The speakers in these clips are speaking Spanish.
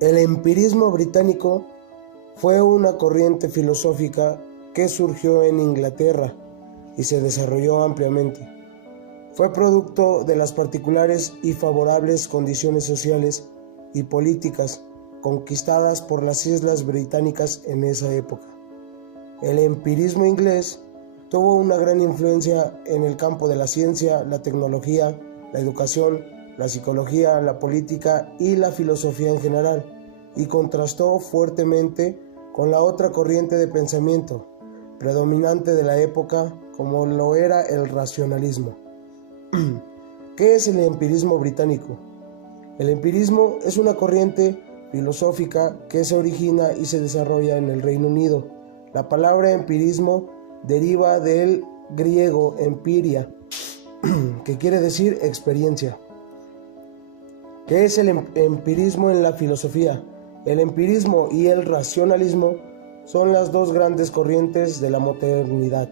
El empirismo británico fue una corriente filosófica que surgió en Inglaterra y se desarrolló ampliamente. Fue producto de las particulares y favorables condiciones sociales y políticas conquistadas por las islas británicas en esa época. El empirismo inglés tuvo una gran influencia en el campo de la ciencia, la tecnología, la educación, la psicología, la política y la filosofía en general, y contrastó fuertemente con la otra corriente de pensamiento predominante de la época, como lo era el racionalismo. ¿Qué es el empirismo británico? El empirismo es una corriente filosófica que se origina y se desarrolla en el Reino Unido. La palabra empirismo deriva del griego empiria, que quiere decir experiencia. ¿Qué es el empirismo en la filosofía? El empirismo y el racionalismo son las dos grandes corrientes de la modernidad.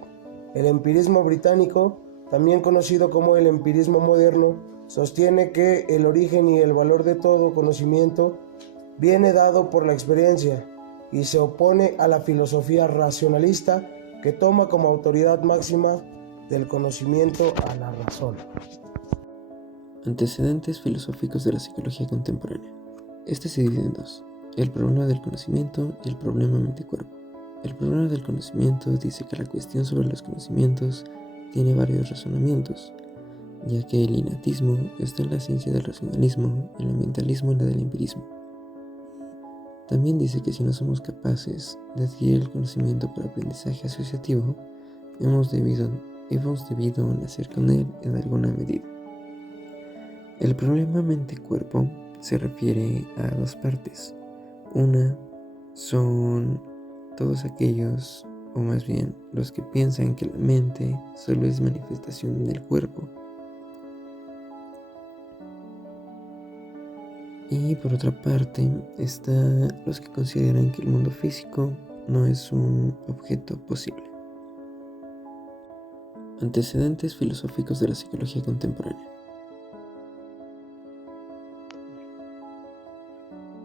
El empirismo británico, también conocido como el empirismo moderno, sostiene que el origen y el valor de todo conocimiento viene dado por la experiencia y se opone a la filosofía racionalista que toma como autoridad máxima del conocimiento a la razón. Antecedentes filosóficos de la psicología contemporánea. Este se divide en dos: el problema del conocimiento y el problema mente-cuerpo. El problema del conocimiento dice que la cuestión sobre los conocimientos tiene varios razonamientos, ya que el innatismo está en la ciencia del racionalismo, el ambientalismo en la del empirismo. También dice que si no somos capaces de adquirir el conocimiento por aprendizaje asociativo, hemos debido nacer con él en alguna medida. El problema mente-cuerpo se refiere a dos partes. Una son todos aquellos, o más bien los que piensan que la mente solo es manifestación del cuerpo. Y por otra parte están los que consideran que el mundo físico no es un objeto posible. Antecedentes filosóficos de la psicología contemporánea.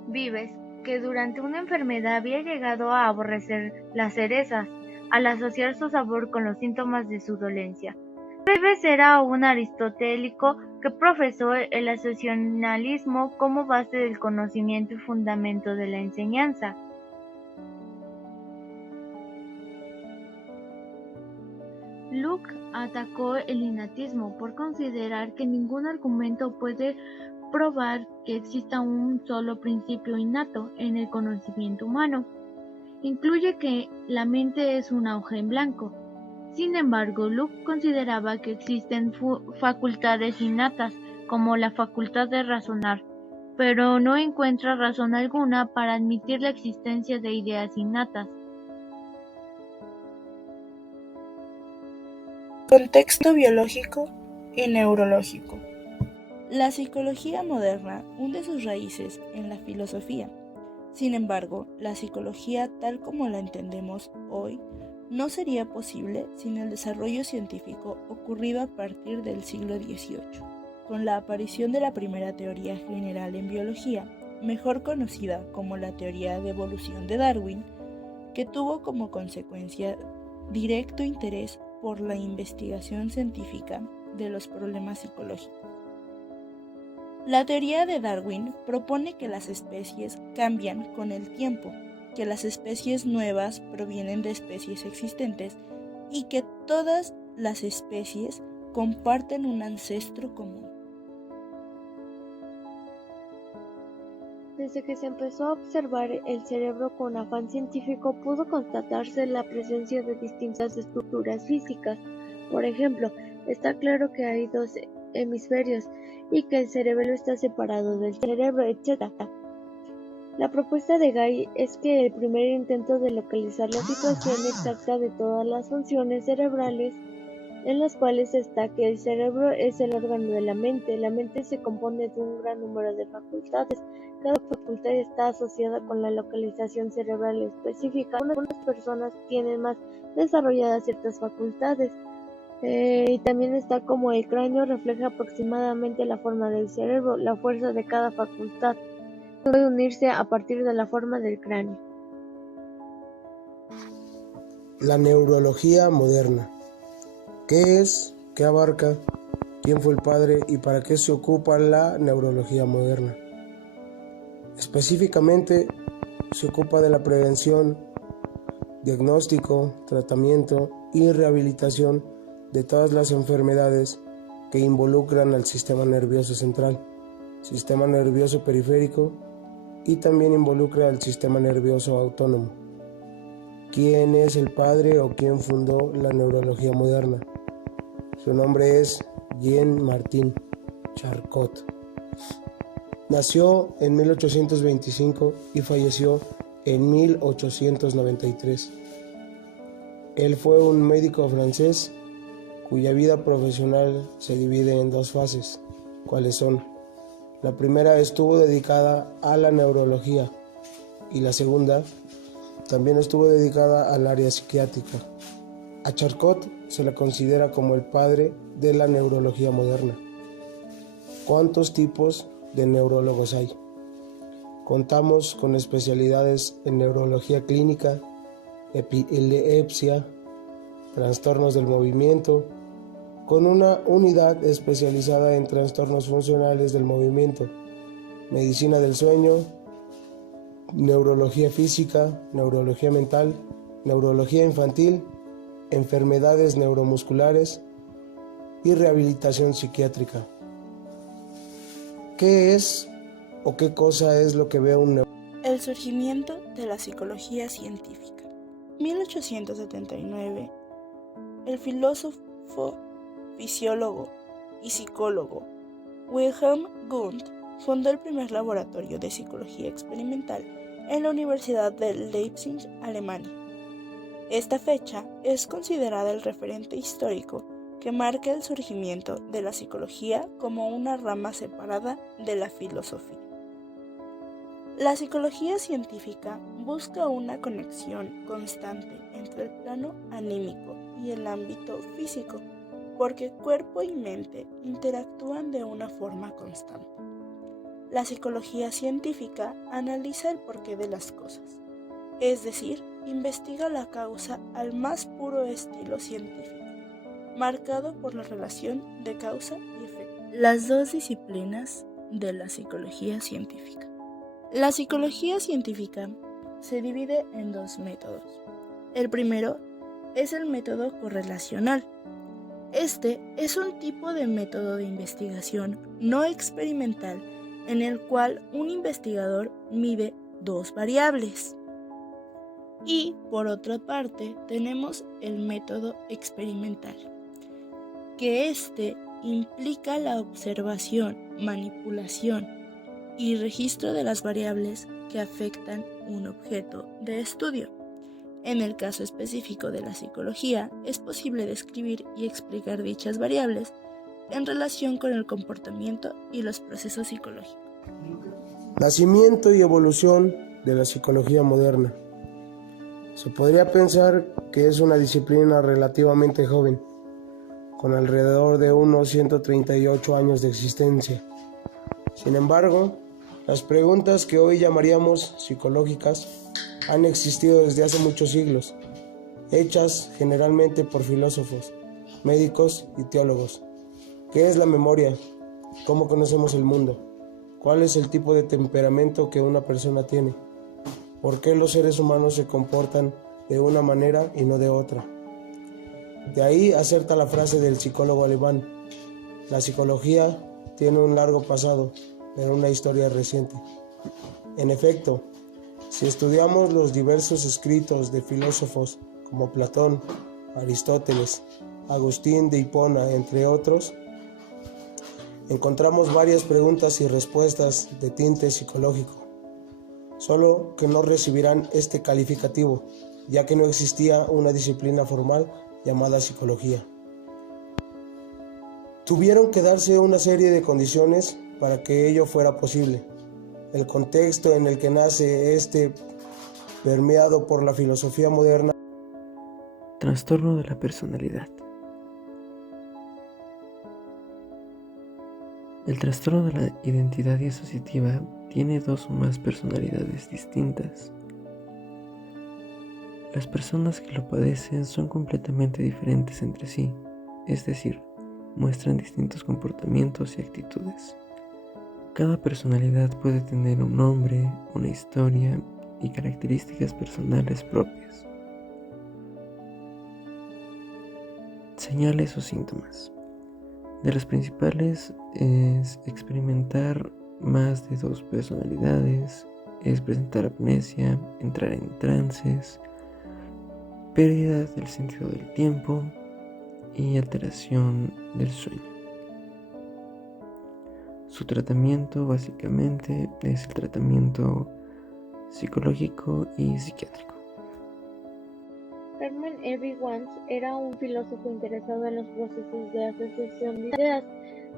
Vives, que durante una enfermedad había llegado a aborrecer las cerezas, al asociar su sabor con los síntomas de su dolencia. Vives era un aristotélico que profesó el asociacionalismo como base del conocimiento y fundamento de la enseñanza. Locke atacó el innatismo por considerar que ningún argumento puede probar que exista un solo principio innato en el conocimiento humano. Incluye que la mente es una hoja en blanco. Sin embargo, Locke consideraba que existen facultades innatas, como la facultad de razonar, pero no encuentra razón alguna para admitir la existencia de ideas innatas. Contexto biológico y neurológico. La psicología moderna hunde sus raíces en la filosofía. Sin embargo, la psicología tal como la entendemos hoy no sería posible sin el desarrollo científico ocurrido a partir del siglo XVIII, con la aparición de la primera teoría general en biología, mejor conocida como la teoría de evolución de Darwin, que tuvo como consecuencia directo interés por la investigación científica de los problemas psicológicos. La teoría de Darwin propone que las especies cambian con el tiempo, que las especies nuevas provienen de especies existentes y que todas las especies comparten un ancestro común. Desde que se empezó a observar el cerebro con afán científico, pudo constatarse la presencia de distintas estructuras físicas. Por ejemplo, está claro que hay dos hemisferios y que el cerebelo está separado del cerebro, etc. La propuesta de Gay es que el primer intento de localizar la situación exacta de todas las funciones cerebrales, en las cuales está que el cerebro es el órgano de la mente. La mente se compone de un gran número de facultades. Cada facultad está asociada con la localización cerebral específica. Algunas personas tienen más desarrolladas ciertas facultades. Y también está como el cráneo refleja aproximadamente la forma del cerebro, la fuerza de cada facultad. puede unirse a partir de la forma del cráneo. La neurología moderna. ¿Qué es? ¿Qué abarca? ¿Quién fue el padre? ¿Y para qué se ocupa la neurología moderna? Específicamente, se ocupa de la prevención, diagnóstico, tratamiento y rehabilitación de todas las enfermedades que involucran al sistema nervioso central, sistema nervioso periférico y también involucra al sistema nervioso autónomo. ¿Quién es el padre o quién fundó la neurología moderna? Su nombre es Jean-Martin Charcot. Nació en 1825 y falleció en 1893. Él fue un médico francés cuya vida profesional se divide en dos fases, ¿cuáles son? La primera estuvo dedicada a la neurología y la segunda también estuvo dedicada al área psiquiátrica. A Charcot se le considera como el padre de la neurología moderna. ¿Cuántos tipos de neurólogos hay? Contamos con especialidades en neurología clínica, epilepsia, trastornos del movimiento, con una unidad especializada en trastornos funcionales del movimiento, medicina del sueño, neurología física, neurología mental, neurología infantil, enfermedades neuromusculares y rehabilitación psiquiátrica. ¿Qué es o qué cosa es lo que ve un neurólogo? El surgimiento de la psicología científica. En 1879, el filósofo, fisiólogo y psicólogo Wilhelm Wundt fundó el primer laboratorio de psicología experimental en la Universidad de Leipzig, Alemania. Esta fecha es considerada el referente histórico que marca el surgimiento de la psicología como una rama separada de la filosofía. La psicología científica busca una conexión constante entre el plano anímico y el ámbito físico, porque cuerpo y mente interactúan de una forma constante. La psicología científica analiza el porqué de las cosas, es decir, investiga la causa al más puro estilo científico, marcado por la relación de causa y efecto. Las dos disciplinas de la psicología científica. La psicología científica se divide en dos métodos. El primero es el método correlacional. Este es un tipo de método de investigación no experimental en el cual un investigador mide dos variables. Y por otra parte tenemos el método experimental, que este implica la observación, manipulación y registro de las variables que afectan un objeto de estudio. En el caso específico de la psicología, es posible describir y explicar dichas variables en relación con el comportamiento y los procesos psicológicos. Nacimiento y evolución de la psicología moderna. Se podría pensar que es una disciplina relativamente joven, con alrededor de unos 138 años de existencia. Sin embargo, las preguntas que hoy llamaríamos psicológicas han existido desde hace muchos siglos, hechas generalmente por filósofos, médicos y teólogos. ¿Qué es la memoria? ¿Cómo conocemos el mundo? ¿Cuál es el tipo de temperamento que una persona tiene? ¿Por qué los seres humanos se comportan de una manera y no de otra? De ahí acerta la frase del psicólogo alemán: la psicología tiene un largo pasado, pero una historia reciente. En efecto, si estudiamos los diversos escritos de filósofos como Platón, Aristóteles, Agustín de Hipona, entre otros, encontramos varias preguntas y respuestas de tinte psicológico, solo que no recibirán este calificativo, ya que no existía una disciplina formal llamada psicología. Tuvieron que darse una serie de condiciones para que ello fuera posible. El contexto en el que nace permeado por la filosofía moderna. Trastorno de la personalidad. El trastorno de la identidad disociativa tiene dos o más personalidades distintas. Las personas que lo padecen son completamente diferentes entre sí, es decir, muestran distintos comportamientos y actitudes. Cada personalidad puede tener un nombre, una historia y características personales propias. Señales o síntomas. De las principales es experimentar más de dos personalidades, es presentar amnesia, entrar en trances, pérdida del sentido del tiempo y alteración del sueño. Su tratamiento básicamente es el tratamiento psicológico y psiquiátrico. Hermann Ebbinghaus era un filósofo interesado en los procesos de asociación de ideas.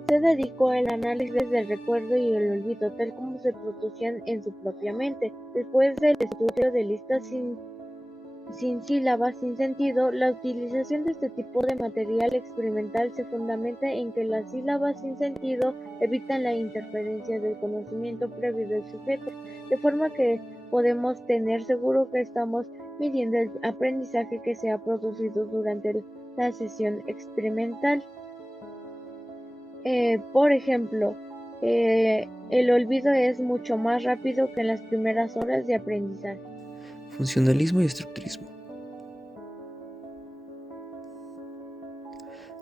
Se dedicó al análisis del recuerdo y el olvido, tal como se producían en su propia mente. Después del estudio de listas sin sílabas sin sentido, la utilización de este tipo de material experimental se fundamenta en que las sílabas sin sentido evitan la interferencia del conocimiento previo del sujeto, de forma que podemos tener seguro que estamos midiendo el aprendizaje que se ha producido durante la sesión experimental. Por ejemplo, el olvido es mucho más rápido que en las primeras horas de aprendizaje. Funcionalismo y estructurismo.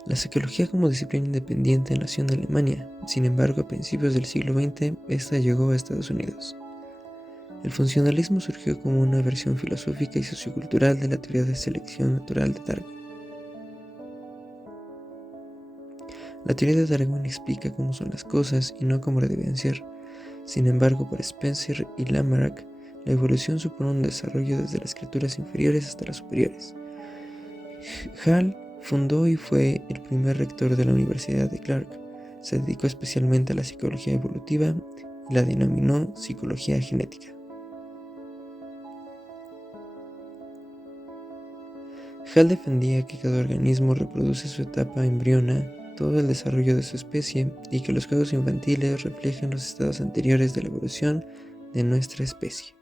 La psicología como disciplina independiente nació en Alemania, sin embargo a principios del siglo XX esta llegó a Estados Unidos. El funcionalismo surgió como una versión filosófica y sociocultural de la teoría de selección natural de Darwin. La teoría de Darwin explica cómo son las cosas y no cómo deben ser. Sin embargo, para Spencer y Lamarck, la evolución supone un desarrollo desde las criaturas inferiores hasta las superiores. Hall fundó y fue el primer rector de la Universidad de Clark. Se dedicó especialmente a la psicología evolutiva y la denominó psicología genética. Hall defendía que cada organismo reproduce su etapa embriona, todo el desarrollo de su especie, y que los juegos infantiles reflejan los estados anteriores de la evolución de nuestra especie.